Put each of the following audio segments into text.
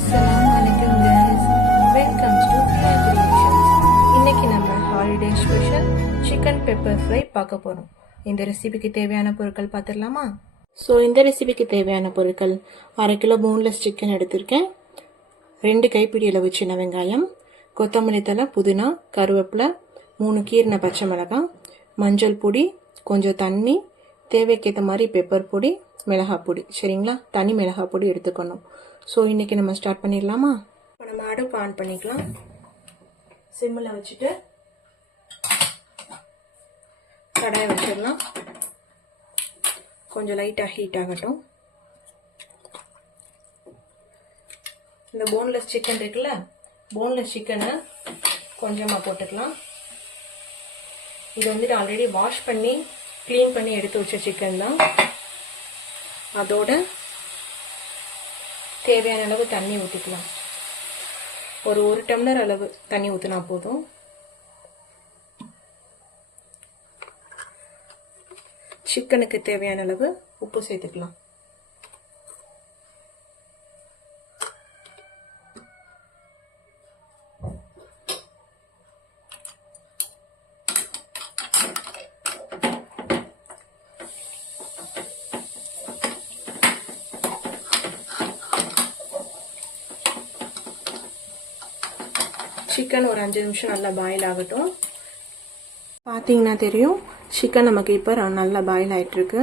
Assalamu alaikum guys. Welcome to Priya Creations. இன்னைக்கு நம்ம holiday special chicken pepper fry பார்க்க போறோம். இந்த ரெசிபிக்கு தேவையான பொருட்கள் பார்த்துடலாமா? இந்த ரெசிபிக்கு தேவையான பொருட்கள் 1/2 கிலோ போன்லெஸ் சிக்கன் எடுத்திருக்கேன், 2 கைப்பிடி அளவு சின்ன வெங்காயம், கொத்தமல்லி தழை, புதினா, கருவேப்பிலை, 3 கீரின பச்சை மிளகாய், மஞ்சள் பொடி, கொஞ்சம் தண்ணி, தேவைக்கேற்ற மாதிரி பெப்பர் பொடி, மிளகாய் பொடி. சரிங்களா? தனி மிளகாய் பொடி எடுத்துக்கணும். இன்னைக்கு நம்ம ஸ்டார்ட் பண்ணிடலாமா? இப்போ நம்ம அடுப்பு ஆன் பண்ணிக்கலாம். சிம்மில் வச்சுட்டு கடாயை வச்சிடலாம். கொஞ்சம் லைட்டாக ஹீட் ஆகட்டும். இந்த போன்லெஸ் சிக்கன் இருக்குல்ல, போன்லெஸ் சிக்கனை கொஞ்சமாக போட்டுக்கலாம். இது வந்துட்டு ஆல்ரெடி வாஷ் பண்ணி க்ளீன் பண்ணி எடுத்து வச்ச சிக்கன் தான். அதோட தேவையான அளவு தண்ணி ஊற்றிக்கலாம். ஒரு 1 டம்ளர் அளவு தண்ணி ஊற்றினா போதும். சிக்கனுக்கு தேவையான அளவு உப்பு சேர்த்துக்கலாம். சிக்கன் ஒரு 5 நிமிஷம் நல்லா பாயில் ஆகட்டும். பார்த்தீங்கன்னா தெரியும், சிக்கன் நமக்கு இப்போ நல்லா பாயில் ஆகிட்டுருக்கு.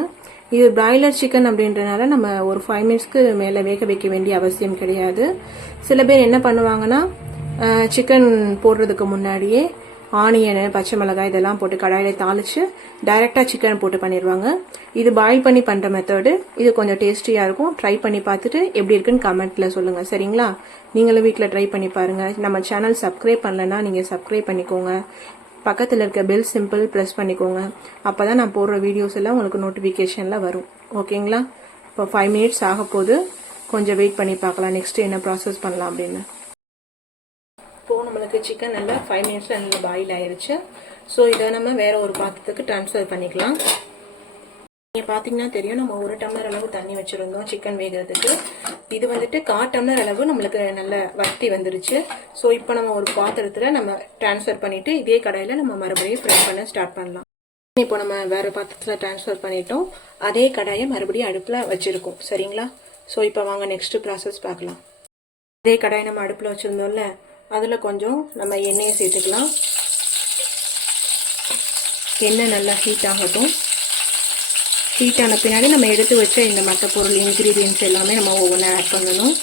இது பிராய்லர் சிக்கன் அப்படின்றனால நம்ம ஒரு 5 மினிட்ஸ்க்கு மேலே வேக வைக்க வேண்டிய அவசியம் கிடையாது. சில பேர் என்ன பண்ணுவாங்கன்னா, சிக்கன் போடுறதுக்கு முன்னாடியே ஆனியனு, பச்சை மிளகாய் இதெல்லாம் போட்டு கடாயில தாளித்து டைரெக்டாக சிக்கன் போட்டு பண்ணிடுவாங்க. இது பாயில் பண்ணி பண்ணுற மெத்தடு. இது கொஞ்சம் டேஸ்டியாக இருக்கும். ட்ரை பண்ணி பார்த்துட்டு எப்படி இருக்குன்னு கமெண்ட்டில் சொல்லுங்கள். சரிங்களா? நீங்களும் வீட்டில் ட்ரை பண்ணி பாருங்கள். நம்ம சேனல் சப்ஸ்கிரைப் பண்ணலைன்னா நீங்கள் சப்ஸ்கிரைப் பண்ணிக்கோங்க. பக்கத்தில் இருக்க பெல் சிம்பிள் ப்ரெஸ் பண்ணிக்கோங்க. அப்போ தான் நான் போடுற வீடியோஸ் எல்லாம் உங்களுக்கு நோட்டிஃபிகேஷனில் வரும். ஓகேங்களா? இப்போ 5 மினிட்ஸ் ஆக போது, கொஞ்சம் வெயிட் பண்ணி பார்க்கலாம் நெக்ஸ்ட் என்ன ப்ராசஸ் பண்ணலாம் அப்படின்னு. இப்போது நம்மளுக்கு சிக்கன் நல்லா 5 மினிட்ஸில் நல்லா பாயில் ஆயிடுச்சு. இதை நம்ம வேற ஒரு பாத்திரத்துக்கு ட்ரான்ஸ்ஃபர் பண்ணிக்கலாம். நீங்கள் பார்த்தீங்கன்னா தெரியும், நம்ம 1 டம்ளர் அளவு தண்ணி வச்சுருந்தோம் சிக்கன் வேகிறதுக்கு. இது வந்துட்டு 1/4 டம்ளர் அளவு நம்மளுக்கு நல்ல வத்தி வந்துருச்சு. இப்போ நம்ம ஒரு பாத்திரத்தில் நம்ம ட்ரான்ஸ்ஃபர் பண்ணிவிட்டு இதே கடாயில் நம்ம மறுபடியும் ஃப்ரை பண்ண ஸ்டார்ட் பண்ணலாம். இப்போ நம்ம வேறு பாத்திரத்தில் ட்ரான்ஸ்ஃபர் பண்ணிட்டோம். அதே கடாயை மறுபடியும் அடுப்பில் வச்சுருக்கோம். சரிங்களா? இப்போ வாங்க நெக்ஸ்ட்டு ப்ராசஸ் பார்க்கலாம். அதே கடாயை நம்ம அடுப்பில் வச்சுருந்தோம்ல, அதில் கொஞ்சம் நம்ம எண்ணெயை சேர்த்துக்கலாம். எண்ணெய் நல்லா ஹீட் ஆகட்டும். ஹீட் ஆன பின்னாடி நம்ம எடுத்து வச்ச இந்த மற்ற பொருள் இன்க்ரீடியன்ட்ஸ் எல்லாமே நம்ம ஒவ்வொன்றா ஆட் பண்ணணும்.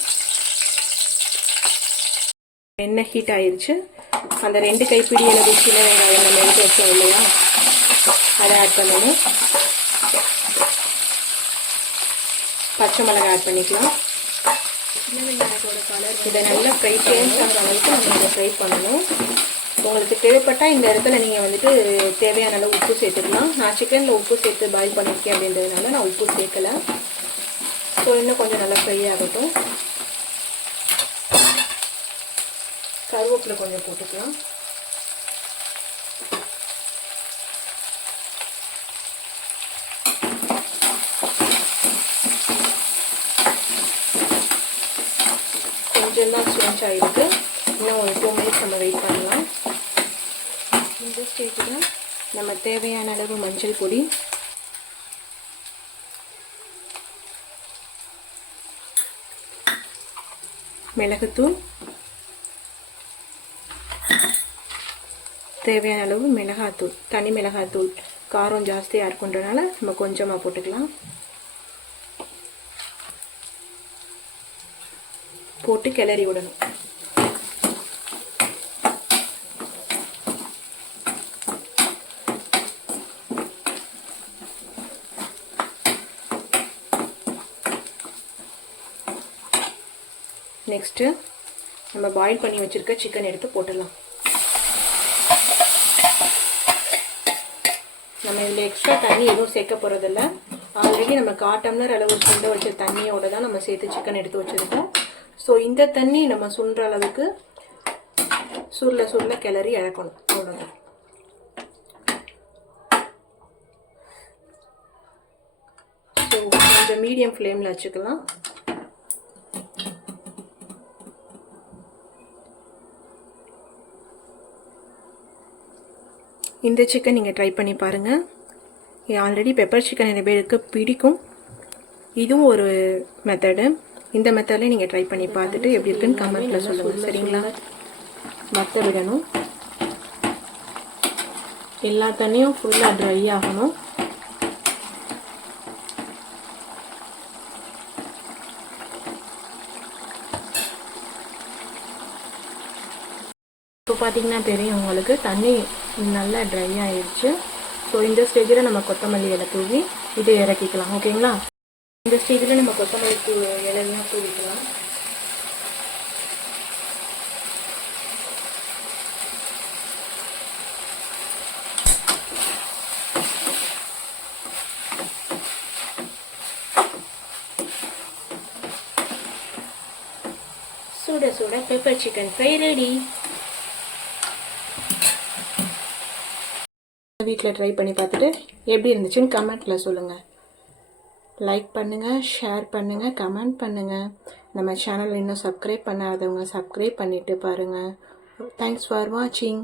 எண்ணெய் ஹீட் ஆயிடுச்சு. அந்த 2 கைப்பிடி அளவு சின்ன வெங்காயம் நம்ம எடுத்து வச்சோம் இல்லையா, அதை ஆட் பண்ணணும். பச்சை மிளகாய் ஆட் பண்ணிக்கலாம். சின்ன வெங்காயத்தோட கலர் இதை நல்லா ஃப்ரை சேஞ்ச் ஆகிற அளவுக்கு நம்ம இதை ஃப்ரை பண்ணணும். உங்களுக்கு தேவைப்பட்டால் இந்த இடத்துல நீங்கள் வந்துட்டு தேவையான அளவு உப்பு சேர்த்துக்கலாம். நான் சிக்கனில் உப்பு சேர்த்து பாயில் பண்ணியிருக்கேன் அப்படின்றதுனால நான் உப்பு சேர்க்கலை. இன்னும் கொஞ்சம் நல்லா ஃப்ரை ஆகட்டும். கருவேப்பிலை கொஞ்சம் போட்டுக்கலாம். கொஞ்சம் தான் சேஞ்ச் ஆகிருக்கு. இன்னும் ஒரு 2 மினிட்ஸ் நம்ம வெயிட் பண்ணலாம். இந்த ஸ்டேஜில் நம்ம தேவையான அளவு மஞ்சள் பொடி, மிளகுத்தூள், தேவையான அளவு மிளகாத்தூள், தனி மிளகாத்தூள். காரம் ஜாஸ்தியாக இருக்குன்றனால நம்ம கொஞ்சமாக போட்டுக்கலாம். போட்டு கிளறி விடணும். நெக்ஸ்ட்டு நம்ம பாயில் பண்ணி வச்சுருக்க சிக்கன் எடுத்து போட்டுடலாம். நம்ம இதில் எக்ஸ்ட்ரா தண்ணி எதுவும் சேர்க்க போகிறதில்ல. ஆல்ரெடி நம்ம 1/4 டம்ளர் அளவு சுண்ட வச்ச தண்ணியோடு தான் நம்ம சேர்த்து சிக்கன் எடுத்து வச்சுருக்கோம். இந்த தண்ணி நம்ம சுண்டுற அளவுக்கு சுருள கிளறி இழக்கணும். அவ்வளோதான். கொஞ்சம் மீடியம் ஃப்ளேமில் வச்சுக்கலாம். இந்த சிக்கன் நீங்கள் ட்ரை பண்ணி பாருங்கள். ஆல்ரெடி பெப்பர் சிக்கன் நிறைய பேருக்கு பிடிக்கும். இதுவும் ஒரு மெத்தடு. இந்த மெத்தட்லேயே நீங்கள் ட்ரை பண்ணி பார்த்துட்டு எப்படி இருக்குன்னு கமெண்ட்டில் சொல்லுங்கள். சரிங்களா? வத்த விடணும். எல்லா தண்ணியும் ஃபுல்லாக ட்ரை ஆகணும். இப்போ பார்த்தீங்கன்னா தெரியும் உங்களுக்கு, தண்ணி நல்லா ட்ரை ஆயிடுச்சு. ஸோ இந்த ஸ்டேஜில் நம்ம கொத்தமல்லி இலை தூவி இதை இறக்கிக்கலாம். ஓகேங்களா? இந்த ஸ்டேஜில் நம்ம கொத்தமல்லி இலையெல்லாம் தூவிக்கலாம். சுட சுட பெப்பர் சிக்கன் ஃப்ரை ரெடி. வீட்டில் ட்ரை பண்ணி பார்த்துட்டு எப்படி இருந்துச்சுன்னு கமெண்ட்டில் சொல்லுங்கள். லைக் பண்ணுங்கள், ஷேர் பண்ணுங்கள், கமெண்ட் பண்ணுங்கள். நம்ம சேனல் இன்னும் சப்ஸ்கிரைப் பண்ணாதவங்க சப்ஸ்கிரைப் பண்ணிவிட்டு பாருங்கள். தேங்க்ஸ் ஃபார் வாட்சிங்.